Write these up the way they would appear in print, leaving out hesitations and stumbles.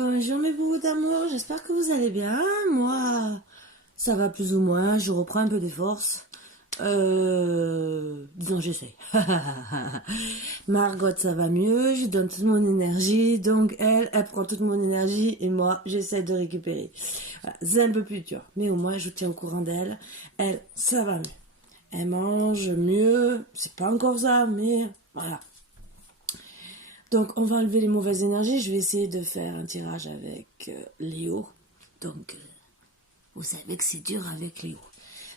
Bonjour mes bouts d'amour, j'espère que vous allez bien. Moi, ça va plus ou moins, je reprends un peu des forces. Disons, j'essaye. Margot, ça va mieux, je donne toute mon énergie, donc elle prend toute mon énergie et moi, j'essaie de récupérer. Voilà, c'est un peu plus dur, mais au moins, je tiens au courant d'elle. Elle, ça va mieux. Elle mange mieux, c'est pas encore ça, mais voilà. Donc, on va enlever les mauvaises énergies. Je vais essayer de faire un tirage avec Léo. Donc, vous savez que c'est dur avec Léo.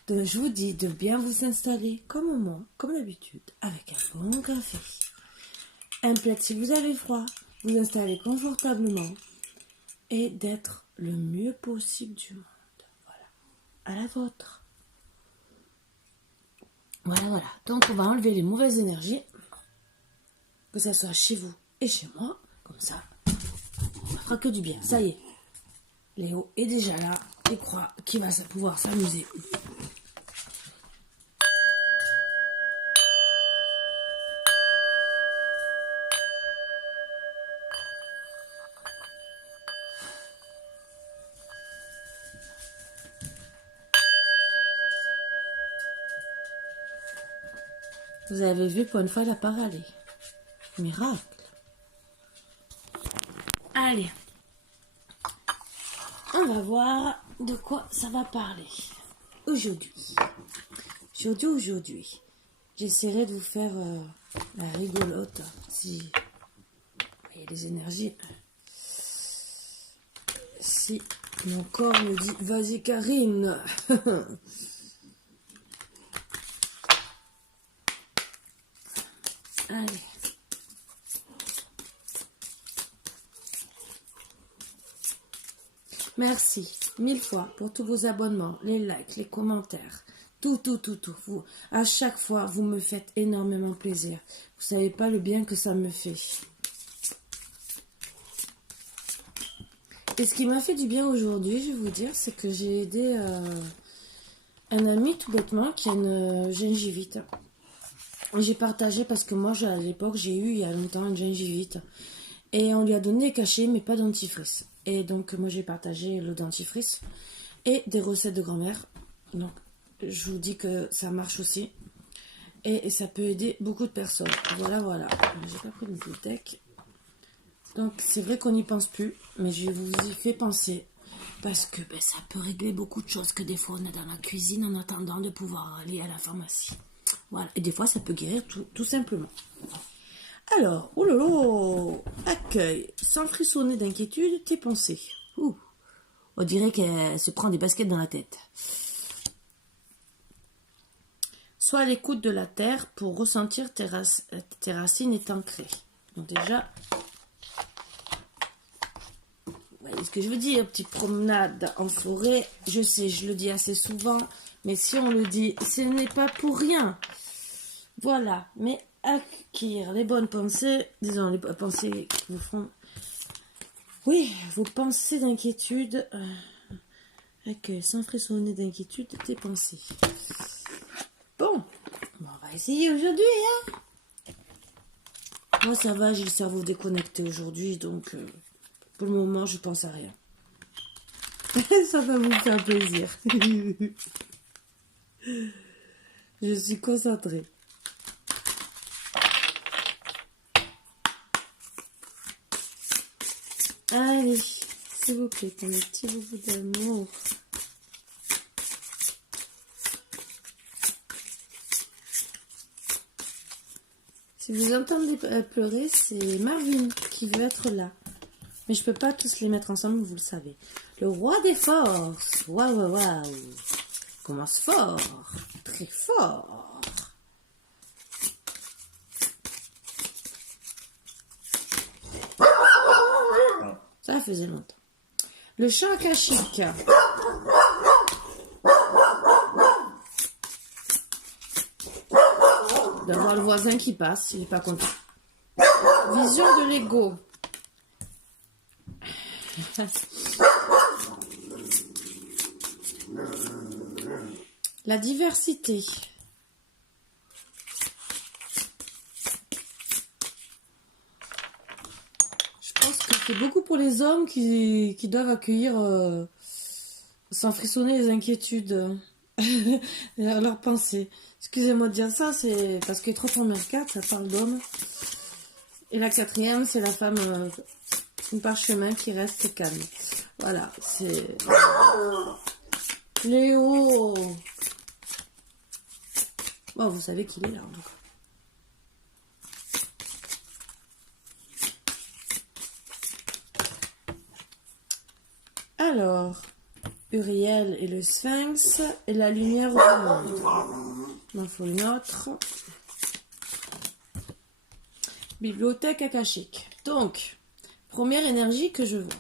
Donc, je vous dis de bien vous installer comme moi, comme d'habitude, avec un bon café. Un plaid si vous avez froid. Vous installez confortablement. Et d'être le mieux possible du monde. Voilà. À la vôtre. Voilà. Donc, on va enlever les mauvaises énergies. Que ça soit chez vous et chez moi. Comme ça, on ne fera que du bien. Ça y est. Léo est déjà là. Il croit qu'il va pouvoir s'amuser. Vous avez vu, pour une fois, il n'a pas râlé. Miracle. Allez. On va voir de quoi ça va parler. Aujourd'hui. J'essaierai de vous faire la rigolote. Si vous voyez les énergies. Si mon corps me dit, vas-y Karine. Allez. Merci 1000 fois pour tous vos abonnements, les likes, les commentaires, tout. Vous, à chaque fois, vous me faites énormément plaisir. Vous savez pas le bien que ça me fait. Et ce qui m'a fait du bien aujourd'hui, je vais vous dire, c'est que j'ai aidé un ami tout bêtement qui a une gingivite. J'ai partagé parce que moi, à l'époque, j'ai eu il y a longtemps une gingivite. Et on lui a donné des cachets, mais pas de dentifrice. Et donc, moi, j'ai partagé le dentifrice et des recettes de grand-mère. Donc, je vous dis que ça marche aussi. Et ça peut aider beaucoup de personnes. Voilà. J'ai pas pris de bibliothèque. Donc, c'est vrai qu'on n'y pense plus, mais je vous y fais penser. Parce que ça peut régler beaucoup de choses que des fois, on est dans la cuisine en attendant de pouvoir aller à la pharmacie. Voilà. Et des fois, ça peut guérir tout simplement. Alors, oh là là, accueil, sans frissonner d'inquiétude, tes pensées. Ouh, on dirait qu'elle se prend des baskets dans la tête. Sois à l'écoute de la terre pour ressentir tes racines est ancrées. Donc déjà, vous voyez ce que je veux dire, petite promenade en forêt. Je sais, je le dis assez souvent, mais si on le dit, ce n'est pas pour rien. Voilà, mais acquérir les bonnes pensées, disons les pensées qui vous font... Oui, vos pensées d'inquiétude, accueil sans frissonner d'inquiétude tes pensées. Bon, on va essayer aujourd'hui, hein. Moi ça va, j'ai le cerveau déconnecté aujourd'hui, donc pour le moment je pense à rien. Ça va vous faire plaisir. Je suis concentrée. Allez, s'il vous plaît, pour mes petits bouts d'amour. Si vous entendez pleurer, c'est Marvin qui veut être là. Mais je peux pas tous les mettre ensemble, vous le savez. Le roi des forces. Waouh. Commence fort. Très fort. Ça faisait longtemps. Le chant akashique. D'avoir le voisin qui passe, il n'est pas content. Vision de l'ego. La diversité. Je pense que c'est beaucoup coup pour les hommes qui doivent accueillir sans frissonner les inquiétudes, leurs pensées. Excusez-moi de dire ça, c'est parce que 3 premières cartes, ça parle d'hommes. Et la 4e, c'est la femme parchemin qui reste calme. Voilà, c'est... Léo! Bon, vous savez qu'il est là, en tout cas. Alors, Uriel et le Sphinx et la lumière du monde. Il en faut une autre. Bibliothèque akashique. Donc, première énergie que je vois.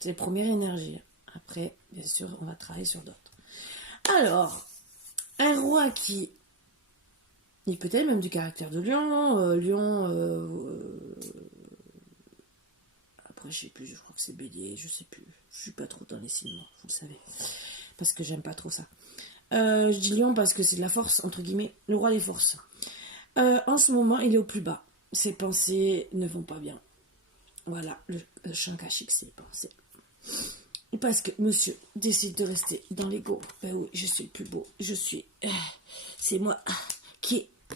C'est la première énergie. Après, bien sûr, on va travailler sur d'autres. Alors, un roi qui... Il peut être même du caractère de lion. Après, je sais plus, je crois que c'est bélier, je sais plus. Je suis pas trop dans les signes, vous le savez. Parce que j'aime pas trop ça. Je dis lion parce que c'est de la force, entre guillemets. Le roi des forces. En ce moment, il est au plus bas. Ses pensées ne vont pas bien. Voilà, le champ akashique, c'est les pensées. Parce que monsieur décide de rester dans l'ego. Ben oui, je suis le plus beau. Je suis... c'est moi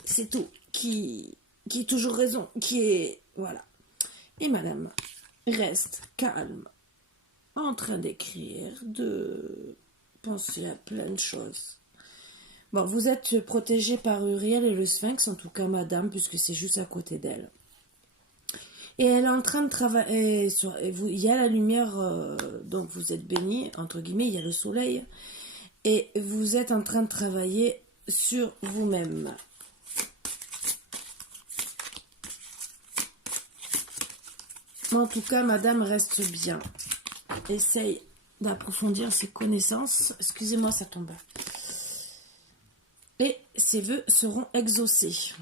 c'est tout. Qui a toujours raison. Qui est... Voilà. Et madame reste calme. En train d'écrire, de penser à plein de choses. Bon, vous êtes protégé par Uriel et le Sphinx, en tout cas madame, puisque c'est juste à côté d'elle. Et elle est en train de travailler, il y a la lumière, donc vous êtes béni, entre guillemets, il y a le soleil, et vous êtes en train de travailler sur vous-même. En tout cas, madame reste bien. Essaye d'approfondir ses connaissances. Excusez-moi, ça tombe. Et ses vœux seront exaucés.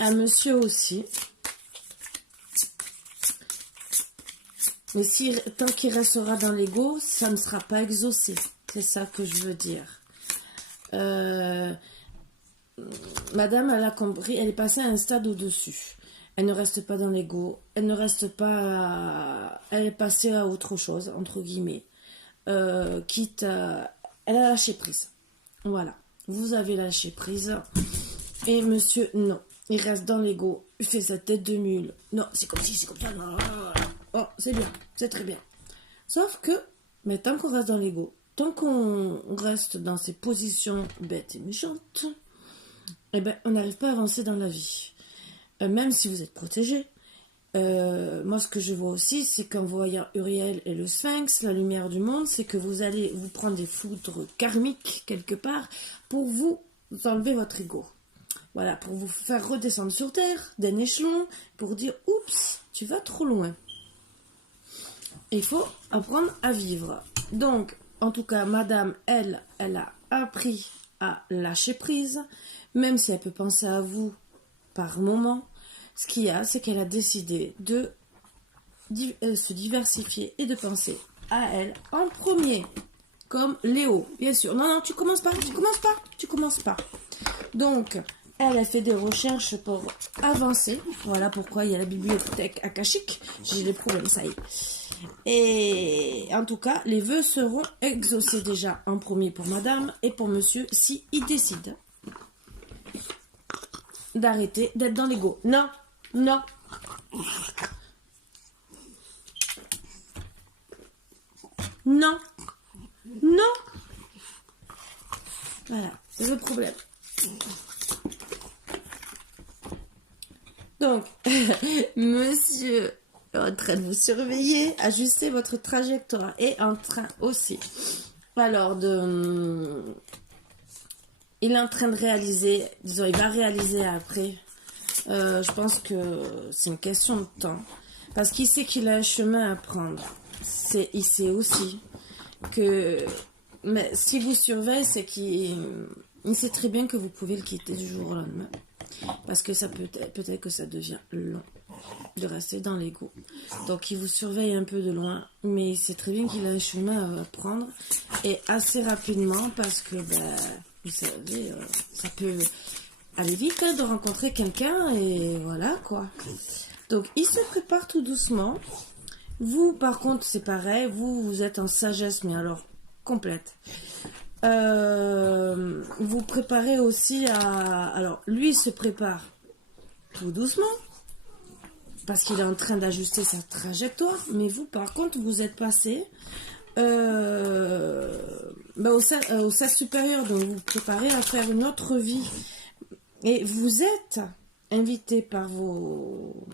Un monsieur aussi. Mais tant qu'il restera dans l'ego, ça ne sera pas exaucé. C'est ça que je veux dire. Madame, elle a compris, elle est passée à un stade au-dessus. Elle ne reste pas dans l'ego. Elle ne reste pas... Elle est passée à autre chose, entre guillemets. Quitte à... Elle a lâché prise. Voilà. Vous avez lâché prise. Et monsieur, non. Il reste dans l'ego. Il fait sa tête de mule. Non, c'est comme si, c'est comme ça. Non. Oh, c'est bien. C'est très bien. Sauf que, mais tant qu'on reste dans l'ego, tant qu'on reste dans ces positions bêtes et méchantes, eh ben, on n'arrive pas à avancer dans la vie. Même si vous êtes protégé. Moi, ce que je vois aussi, c'est qu'en voyant Uriel et le Sphinx, la lumière du monde, c'est que vous allez vous prendre des foudres karmiques quelque part pour vous enlever votre ego. Voilà, pour vous faire redescendre sur terre d'un échelon, pour dire « Oups, tu vas trop loin ». Il faut apprendre à vivre. Donc, en tout cas, madame, elle a appris à lâcher prise, même si elle peut penser à vous par moment. Ce qu'il y a, c'est qu'elle a décidé de se diversifier et de penser à elle en premier, comme Léo, bien sûr. Non, tu commences pas. Donc, elle a fait des recherches pour avancer. Voilà pourquoi il y a la bibliothèque akashique. J'ai des problèmes, ça y est. Et en tout cas, les vœux seront exaucés déjà en premier pour madame et pour monsieur si il décide d'arrêter d'être dans l'ego. Non. Non. Voilà, c'est le problème. Donc, monsieur est en train de vous surveiller, ajuster votre trajectoire et en train aussi. Alors, il est en train de réaliser, disons, il va réaliser après. Je pense que c'est une question de temps. Parce qu'il sait qu'il a un chemin à prendre. Il sait aussi que... Mais s'il vous surveille, c'est qu'il sait très bien que vous pouvez le quitter du jour au lendemain. Parce que ça peut-être que ça devient long de rester dans l'ego. Donc il vous surveille un peu de loin. Mais il sait très bien qu'il a un chemin à prendre. Et assez rapidement parce que... Vous savez, ça peut aller vite hein, de rencontrer quelqu'un et voilà quoi. Donc il se prépare tout doucement. Vous par contre c'est pareil, vous êtes en sagesse mais alors complète. Vous préparez aussi à... Alors lui il se prépare tout doucement parce qu'il est en train d'ajuster sa trajectoire, mais vous par contre vous êtes passé au cercle supérieur, donc vous préparez à faire une autre vie. Et vous êtes invité par vos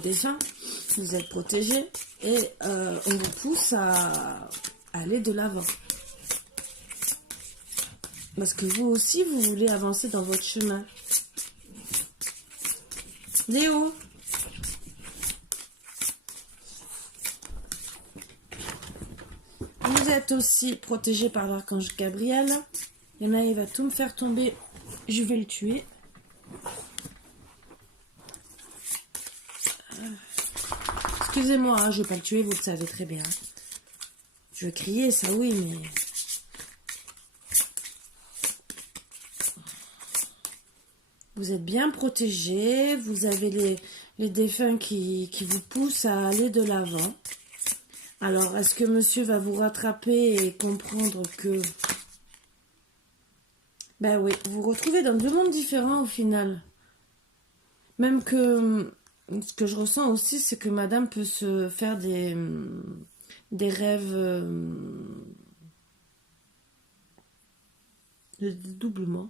défunts, vous êtes protégé et on vous pousse à aller de l'avant. Parce que vous aussi, vous voulez avancer dans votre chemin. Léo, vous êtes aussi protégé par l'archange Gabriel. Il y en a, il va tout me faire tomber. Je vais le tuer. Excusez-moi, hein, je ne vais pas le tuer, vous le savez très bien. Je vais crier, ça oui, mais... Vous êtes bien protégé, vous avez les défunts qui vous poussent à aller de l'avant. Alors, est-ce que monsieur va vous rattraper et comprendre que... Ben oui, vous vous retrouvez dans deux mondes différents au final. Même que... Ce que je ressens aussi, c'est que madame peut se faire des rêves de doublement.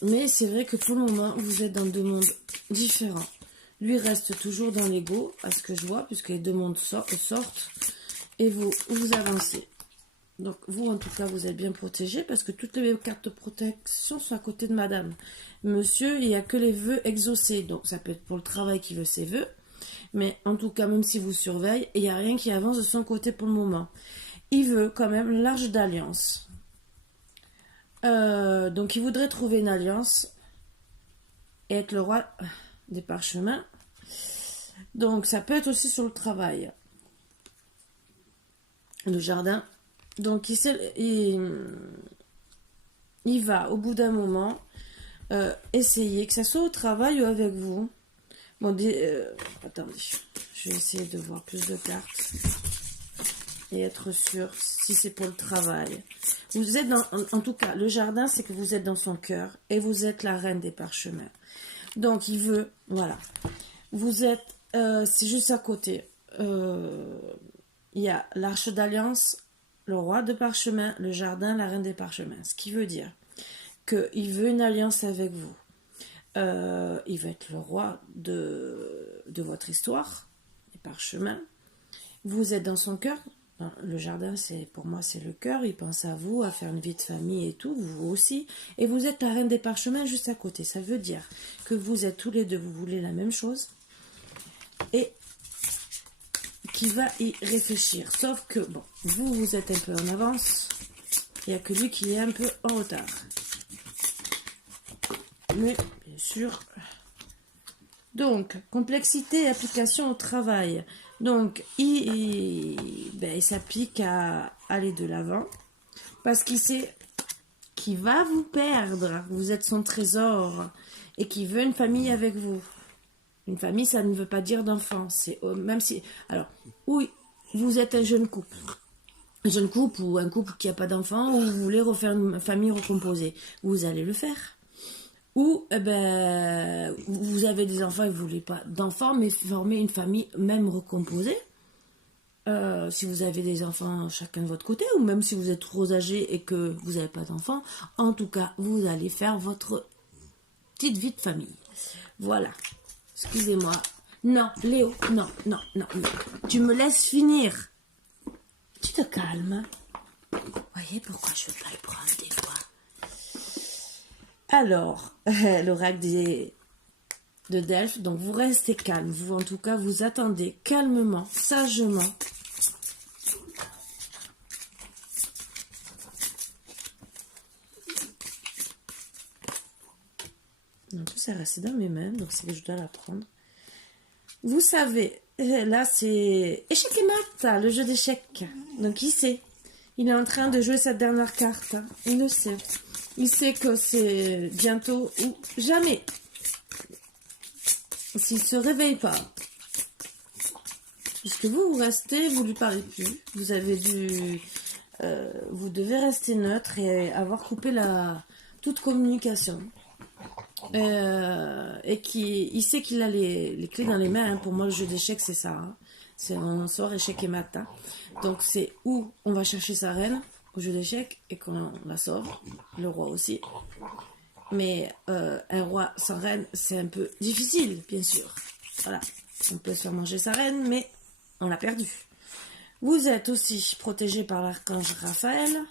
Mais c'est vrai que pour le moment, vous êtes dans deux mondes différents. Lui reste toujours dans l'ego, à ce que je vois, puisque les deux mondes sortent, et vous avancez. Donc vous, en tout cas, vous êtes bien protégé, parce que toutes les cartes de protection sont à côté de madame. Monsieur, il n'y a que les vœux exaucés, donc ça peut être pour le travail qui veut ses vœux, mais en tout cas, même si vous surveille, il n'y a rien qui avance de son côté pour le moment. Il veut quand même l'arche d'alliance. Donc il voudrait trouver une alliance et être le roi des parchemins. Donc ça peut être aussi sur le travail, le jardin. Donc il va au bout d'un moment essayer, que ça soit au travail ou avec vous. Bon, attendez, je vais essayer de voir plus de cartes et être sûr si c'est pour le travail. Vous êtes en tout cas, le jardin, c'est que vous êtes dans son cœur et vous êtes la reine des parchemins. Donc, il veut, voilà. Vous êtes, c'est juste à côté. Il y a l'arche d'alliance, le roi de parchemin, le jardin, la reine des parchemins. Ce qui veut dire qu'il veut une alliance avec vous. Il veut être le roi de votre histoire, des parchemins. Vous êtes dans son cœur. Le jardin, pour moi, c'est le cœur. Il pense à vous, à faire une vie de famille et tout, vous aussi. Et vous êtes la reine des parchemins juste à côté. Ça veut dire que vous êtes tous les deux, vous voulez la même chose. Et qui va y réfléchir. Sauf que, bon, vous êtes un peu en avance. Il n'y a que lui qui est un peu en retard. Mais, bien sûr... Donc, complexité et application au travail. Donc, il s'applique à aller de l'avant parce qu'il sait qu'il va vous perdre. Vous êtes son trésor et qu'il veut une famille avec vous. Une famille, ça ne veut pas dire d'enfant. C'est même si... Alors, oui, vous êtes un jeune couple. Un jeune couple ou un couple qui n'a pas d'enfant ou vous voulez refaire une famille recomposée. Vous allez le faire. Ou vous avez des enfants et vous ne voulez pas d'enfants, mais former une famille même recomposée. Si vous avez des enfants chacun de votre côté, ou même si vous êtes trop âgé et que vous n'avez pas d'enfants, en tout cas, vous allez faire votre petite vie de famille. Voilà. Excusez-moi. Non, Léo, non. Tu me laisses finir. Tu te calmes. Vous voyez pourquoi je ne veux pas le prendre des fois. Alors, l'oracle de Delphes, donc vous restez calme, vous en tout cas, vous attendez calmement, sagement. En plus, ça restait dans mes mains, donc c'est que je dois la prendre. vous savez, là c'est échec et mat, le jeu d'échecs. Donc il sait. Il est en train de jouer sa dernière carte. Il le sait. Il sait que c'est bientôt ou jamais. S'il se réveille pas. Puisque vous restez, vous lui parlez plus. Vous avez dû... vous devez rester neutre et avoir coupé toute communication. Et il sait qu'il a les clés dans les mains. Hein. Pour moi, le jeu d'échecs, c'est ça. Hein. C'est un soir échec et mat. Hein. Donc, c'est où on va chercher sa reine au jeu d'échecs et qu'on la sauve. Le roi aussi. Mais un roi sans reine, c'est un peu difficile, bien sûr. Voilà. On peut se faire manger sa reine, mais on l'a perdue. Vous êtes aussi protégé par l'archange Raphaël.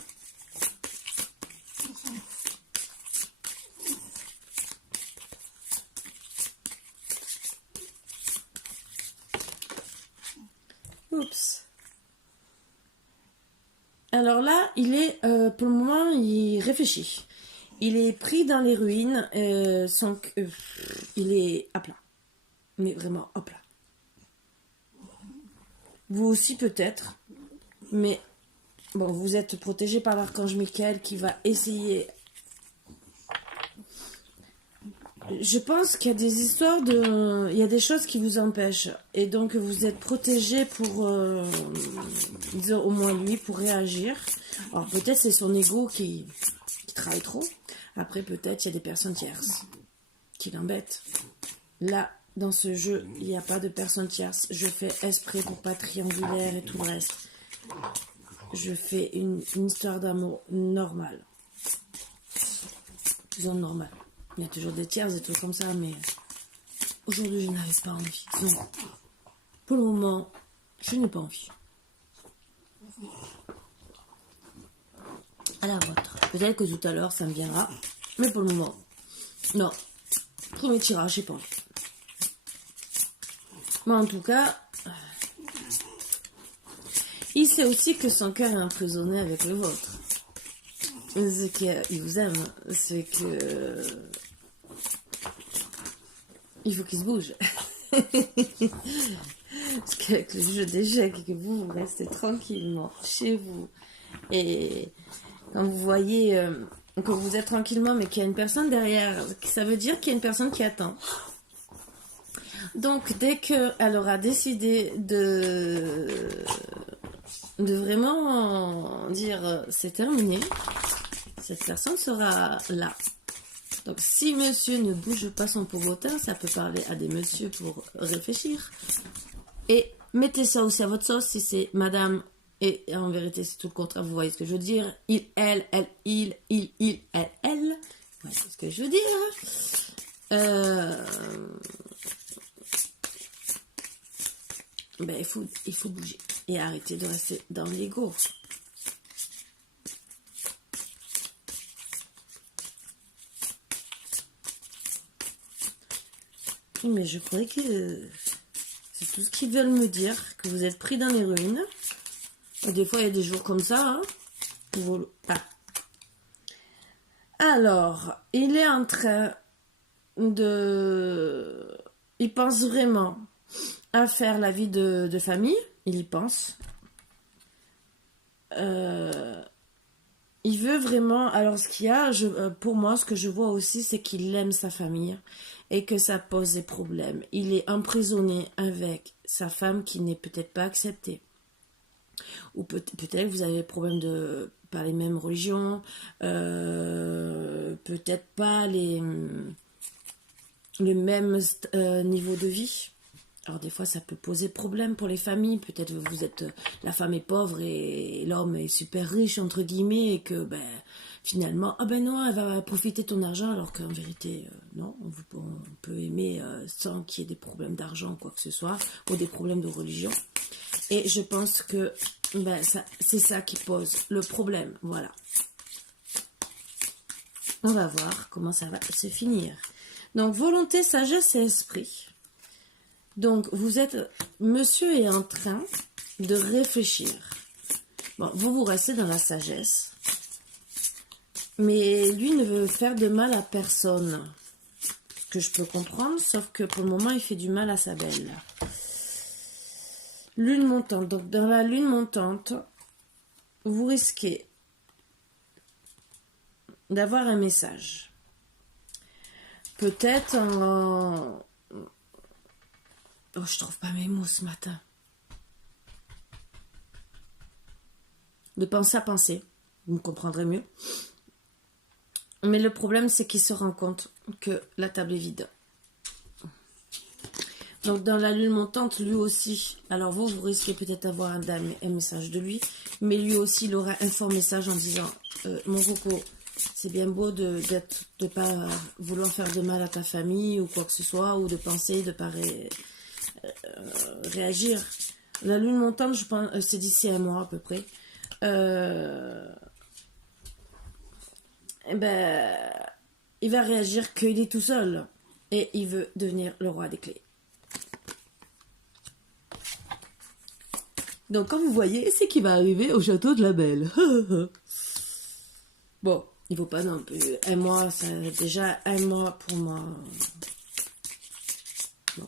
Oups. Alors là, il est, pour le moment, il réfléchit. Il est pris dans les ruines, il est à plat. Mais vraiment à plat. Vous aussi peut-être. Mais bon, vous êtes protégé par l'archange Michael qui va essayer. Je pense qu'il y a des histoires de... Il y a des choses qui vous empêchent. Et donc, vous êtes protégé pour... disons, au moins lui, pour réagir. Alors, peut-être c'est son ego qui travaille trop. Après, peut-être il y a des personnes tierces qui l'embêtent. Là, dans ce jeu, il n'y a pas de personnes tierces. Je fais esprit pour pas triangulaire et tout le reste. Je fais une histoire d'amour normale. Disons normale. Il y a toujours des tiers, des trucs comme ça, mais aujourd'hui, je n'avais pas envie. Donc, pour le moment, je n'ai pas envie. À la vôtre. Peut-être que tout à l'heure, ça me viendra, mais pour le moment, non. Premier tirage, j'ai pas envie. Mais en tout cas, il sait aussi que son cœur est emprisonné avec le vôtre. C'est qu'il vous aime, c'est que... Il faut qu'il se bouge. Parce qu'avec le jeu d'échecs, que vous restez tranquillement chez vous. Et quand vous voyez que vous êtes tranquillement, mais qu'il y a une personne derrière, ça veut dire qu'il y a une personne qui attend. Donc, dès qu'elle aura décidé de vraiment dire c'est terminé, cette personne sera là. Donc, si monsieur ne bouge pas son pogotin, ça peut parler à des messieurs pour réfléchir. Et mettez ça aussi à votre sauce si c'est madame, et en vérité, c'est tout le contraire, vous voyez ce que je veux dire. Il, elle, il, elle. Voilà ce que je veux dire. Ben, il faut bouger et arrêter de rester dans l'ego. Mais je croyais que c'est tout ce qu'ils veulent me dire, que vous êtes pris dans les ruines. Et des fois, il y a des jours comme ça. Hein. Ah. Alors, il est en train de... Il pense vraiment à faire la vie de famille. Il y pense. Il veut vraiment... Alors, ce qu'il y a, pour moi, ce que je vois aussi, c'est qu'il aime sa famille et que ça pose des problèmes. Il est emprisonné avec sa femme qui n'est peut-être pas acceptée. Ou peut-être que vous avez des problèmes de pas les mêmes religions, peut-être pas le même niveau de vie. Alors des fois ça peut poser problème pour les familles, peut-être vous êtes, la femme est pauvre et l'homme est super riche entre guillemets et que finalement, ah ben non, elle va profiter de ton argent alors qu'en vérité, non, on peut aimer sans qu'il y ait des problèmes d'argent ou quoi que ce soit, ou des problèmes de religion. Et je pense que c'est ça qui pose le problème, voilà. On va voir comment ça va se finir. Donc, volonté, sagesse et esprit. Donc, monsieur est en train de réfléchir. Bon, vous restez dans la sagesse. Mais lui ne veut faire de mal à personne. que je peux comprendre, sauf que pour le moment, il fait du mal à sa belle. Lune montante. Donc, dans la lune montante, vous risquez d'avoir un message. Peut-être en... Oh, je trouve pas mes mots ce matin. De penser à penser. Vous me comprendrez mieux. Mais le problème, c'est qu'il se rend compte que la table est vide. Donc, dans la lune montante, lui aussi, alors vous risquez peut-être d'avoir un message de lui, mais lui aussi, il aura un fort message en disant mon Coco, c'est bien beau de pas vouloir faire de mal à ta famille ou quoi que ce soit, ou de penser, de pas réagir. La lune montante, je pense, c'est d'ici un mois à peu près. Il va réagir qu'il est tout seul et il veut devenir le roi des clés. Donc, comme vous voyez, c'est qu'il va arriver au château de la Belle. Bon, il ne vaut pas non plus. Un mois, c'est déjà un mois pour moi. Bon.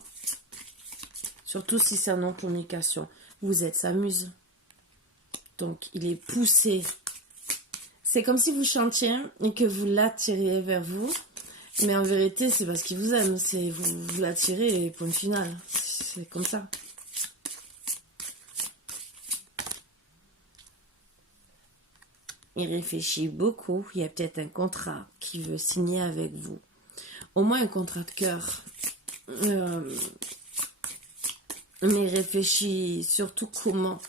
Surtout si c'est en communication. Vous êtes sa muse. Donc, il est poussé. C'est comme si vous chantiez et que vous l'attiriez vers vous. Mais en vérité, c'est parce qu'il vous aime. C'est vous l'attirez et point final. C'est comme ça. Il réfléchit beaucoup. Il y a peut-être un contrat qu'il veut signer avec vous. Au moins un contrat de cœur. Mais il réfléchit surtout comment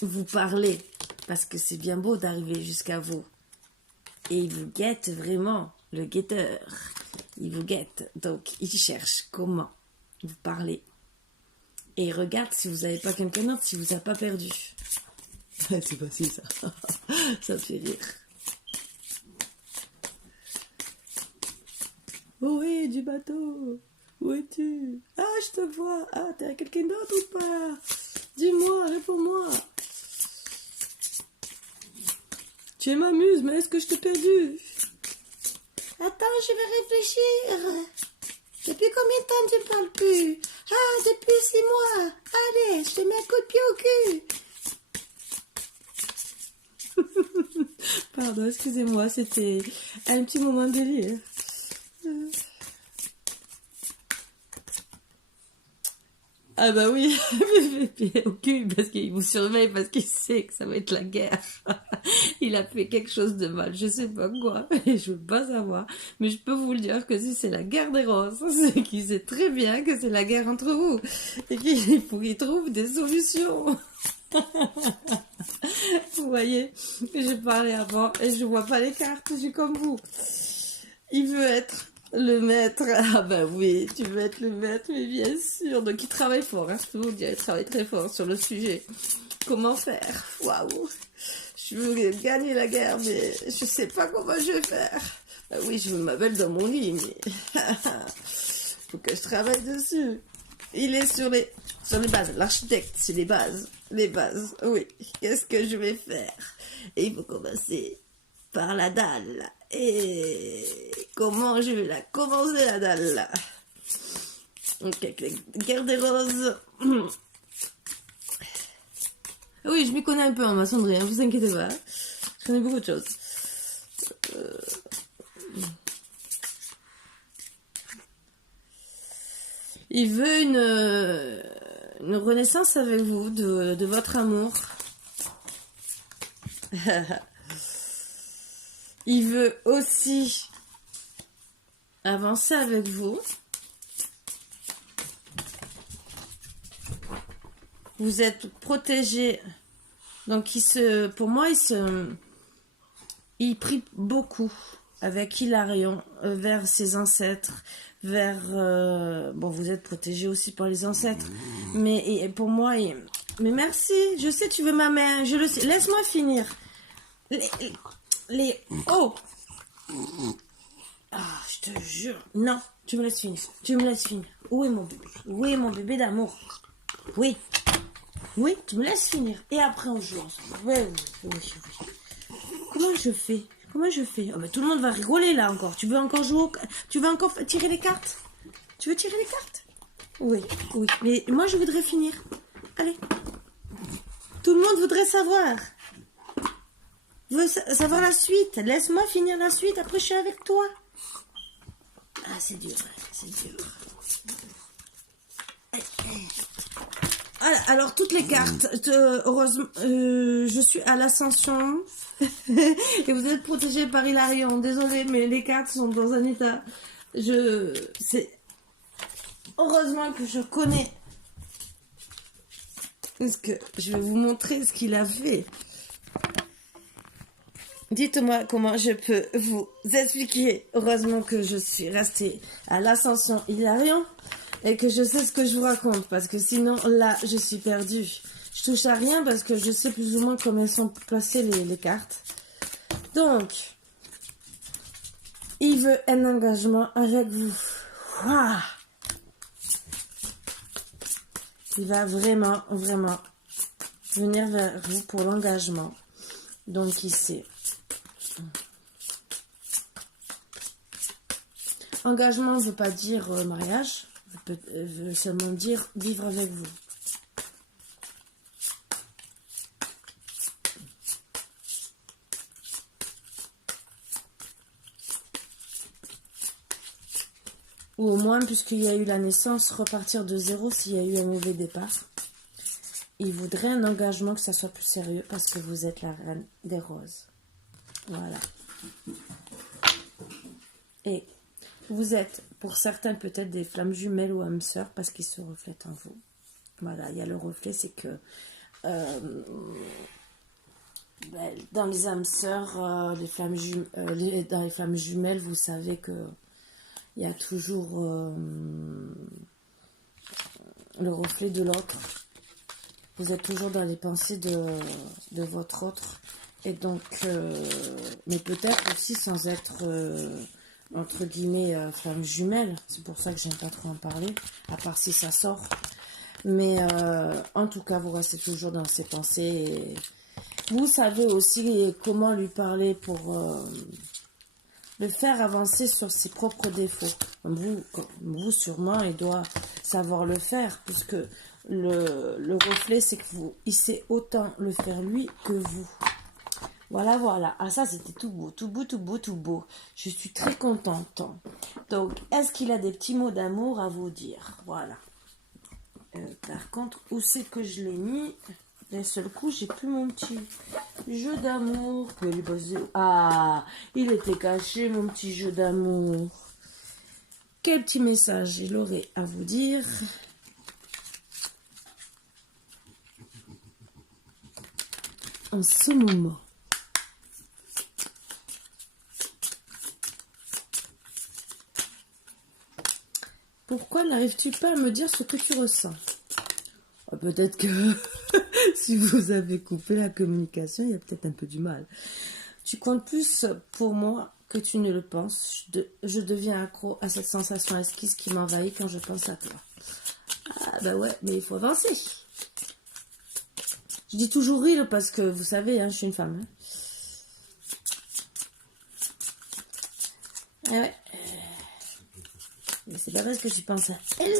vous parlez. Parce que c'est bien beau d'arriver jusqu'à vous. Et il vous guette vraiment, le guetteur. Il vous guette. Donc, il cherche comment vous parlez. Et il regarde si vous n'avez pas quelqu'un d'autre, si vous n'avez pas perdu. C'est facile ça. Ça me fait rire. Oh oui, du bateau. Où es-tu? Ah, je te vois. Ah, t'es avec quelqu'un d'autre ou pas? Dis-moi, réponds-moi. Tu m'amuses, mais est-ce que je t'ai perdu? Attends, je vais réfléchir. Depuis combien de temps tu ne parles plus? Ah, depuis 6 mois. Allez, je te mets un coup de pied au cul. Pardon, excusez-moi, c'était un petit moment de délire. Ah bah oui, pied au cul, parce qu'il vous surveille, parce qu'il sait que ça va être la guerre. Il a fait quelque chose de mal, je sais pas quoi, et je veux pas savoir. Mais je peux vous le dire que si c'est la guerre des roses, c'est qu'il sait très bien que c'est la guerre entre vous. Et qu'il faut qu'il trouve des solutions. Vous voyez, je parlais avant et je vois pas les cartes, je suis comme vous. Il veut être le maître. Ah bah oui, tu veux être le maître, mais bien sûr. Donc il travaille fort, hein, je peux vous dire, il travaille très fort sur le sujet. Comment faire? Waouh. Je veux gagner la guerre, mais je sais pas comment je vais faire. Ah oui, je veux ma belle dans mon lit, mais faut que je travaille dessus. Il est sur les bases, l'architecte, c'est les bases, oui. Qu'est-ce que je vais faire? Et il faut commencer par la dalle. Et comment je vais la commencer, la dalle? Ok, guerre des roses. Oui, je m'y connais un peu en maçonnerie, hein, vous inquiétez pas. Je connais beaucoup de choses. Il veut une renaissance avec vous de votre amour. Il veut aussi avancer avec vous. Vous êtes protégé. Donc pour moi, il prie beaucoup avec Hilarion vers ses ancêtres, bon, vous êtes protégé aussi par les ancêtres, mais pour moi, mais merci, je sais tu veux ma main, je le sais, laisse-moi finir. Oh, ah, je te jure, non, tu me laisses finir, où est mon bébé d'amour? Oui, tu me laisses finir, et après on joue ensemble. Oui. Comment je fais Comment je fais? Oh, bah, tout le monde va rigoler là encore. Tu veux encore jouer Tu veux encore tirer les cartes? Tu veux tirer les cartes? Oui, oui. Mais moi, je voudrais finir. Allez. Tout le monde voudrait savoir. Veut savoir la suite. Laisse-moi finir la suite. Après, je suis avec toi. Ah, c'est dur. C'est dur. Alors, toutes les cartes. Heureusement, je suis à l'ascension. Et vous êtes protégé par Hilarion. Désolée, mais les cartes sont dans un état. Heureusement que je connais. Parce que je vais vous montrer ce qu'il a fait. Dites-moi comment je peux vous expliquer. Heureusement que je suis restée à l'ascension Hilarion et que je sais ce que je vous raconte. Parce que sinon, là, je suis perdue. Je touche à rien parce que je sais plus ou moins comment elles sont placées les cartes. Donc, il veut un engagement avec vous. Waouh! Il va vraiment, vraiment venir vers vous pour l'engagement. Donc ici. Engagement ne veut pas dire mariage. Veut seulement dire vivre avec vous. Ou au moins, puisqu'il y a eu la naissance, repartir de zéro s'il y a eu un mauvais départ. Il voudrait un engagement que ça soit plus sérieux parce que vous êtes la reine des roses. Voilà. Et vous êtes, pour certains, peut-être des flammes jumelles ou âmes sœurs parce qu'ils se reflètent en vous. Voilà, il y a le reflet, c'est que dans les âmes sœurs, dans les flammes jumelles, vous savez que il y a toujours le reflet de l'autre. Vous êtes toujours dans les pensées de votre autre. Et donc, mais peut-être aussi sans être, entre guillemets, flamme jumelle. C'est pour ça que j'aime pas trop en parler, à part si ça sort. Mais en tout cas, vous restez toujours dans ces pensées. Et vous savez aussi comment lui parler pour le faire avancer sur ses propres défauts. Vous sûrement, il doit savoir le faire, puisque le reflet, c'est que il sait autant le faire lui que vous. Voilà, voilà. Ah, ça, c'était tout beau, tout beau, tout beau, tout beau. Je suis très contente. Donc, est-ce qu'il a des petits mots d'amour à vous dire? Voilà. Par contre, où c'est que je l'ai mis? D'un seul coup, j'ai plus mon petit jeu d'amour. Ah, il était caché, mon petit jeu d'amour. Quel petit message il aurait à vous dire? En ce moment. Pourquoi n'arrives-tu pas à me dire ce que tu ressens? Peut-être que si vous avez coupé la communication, il y a peut-être un peu du mal. Tu comptes plus pour moi que tu ne le penses. Je deviens accro à cette sensation esquisse qui m'envahit quand je pense à toi. Ah bah ouais, mais il faut avancer. Je dis toujours rire parce que vous savez, hein, je suis une femme. Hein. Ah ouais. Mais c'est pas parce que je pense à elle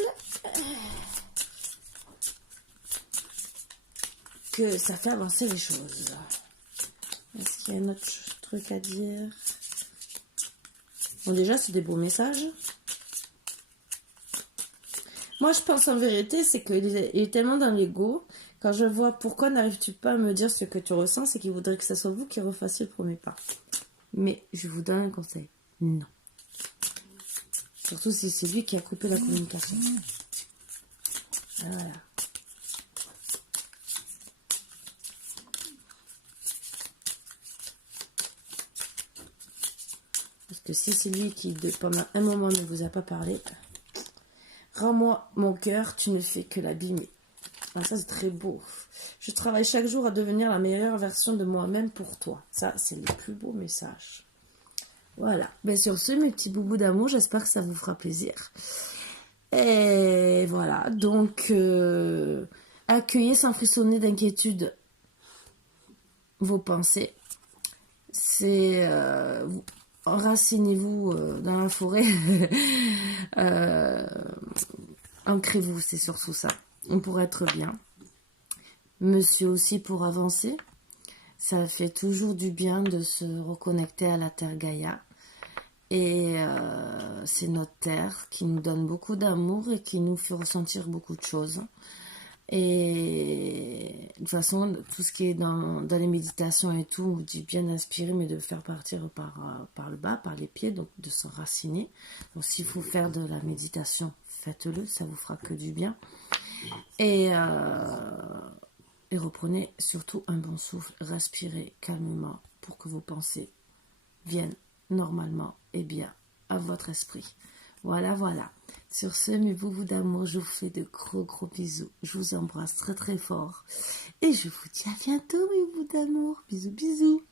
que ça fait avancer les choses. Est-ce qu'il y a un autre truc à dire? Bon, déjà, c'est des beaux messages. Moi, je pense en vérité, c'est qu'il est tellement dans l'ego. Quand je vois pourquoi n'arrives-tu pas à me dire ce que tu ressens, c'est qu'il voudrait que ce soit vous qui refassiez le premier pas. Mais je vous donne un conseil. Non. Surtout si c'est lui qui a coupé la communication. Voilà. Parce que si c'est lui qui, pendant un moment, ne vous a pas parlé, rends-moi mon cœur, tu ne fais que l'abîmer. Ah, ça, c'est très beau. Je travaille chaque jour à devenir la meilleure version de moi-même pour toi. Ça, c'est le plus beau message. Voilà. Bien sur ce, mes petits boubous d'amour, j'espère que ça vous fera plaisir. Et voilà. Donc, accueillez sans frissonner d'inquiétude vos pensées. c'est enracinez-vous dans la forêt, ancrez-vous, c'est surtout ça, pour être bien. Monsieur aussi pour avancer, ça fait toujours du bien de se reconnecter à la Terre Gaïa. Et c'est notre terre qui nous donne beaucoup d'amour et qui nous fait ressentir beaucoup de choses. Et de toute façon, tout ce qui est dans les méditations et tout, on dit bien d'inspirer, mais de faire partir par le bas, par les pieds, donc de s'enraciner. Donc s'il faut faire de la méditation, faites-le, ça vous fera que du bien. Et reprenez surtout un bon souffle, respirez calmement pour que vos pensées viennent normalement et bien à votre esprit. Voilà, voilà. Sur ce, mes boubous d'amour, je vous fais de gros gros bisous. Je vous embrasse très très fort. Et je vous dis à bientôt, mes boubous d'amour. Bisous, bisous.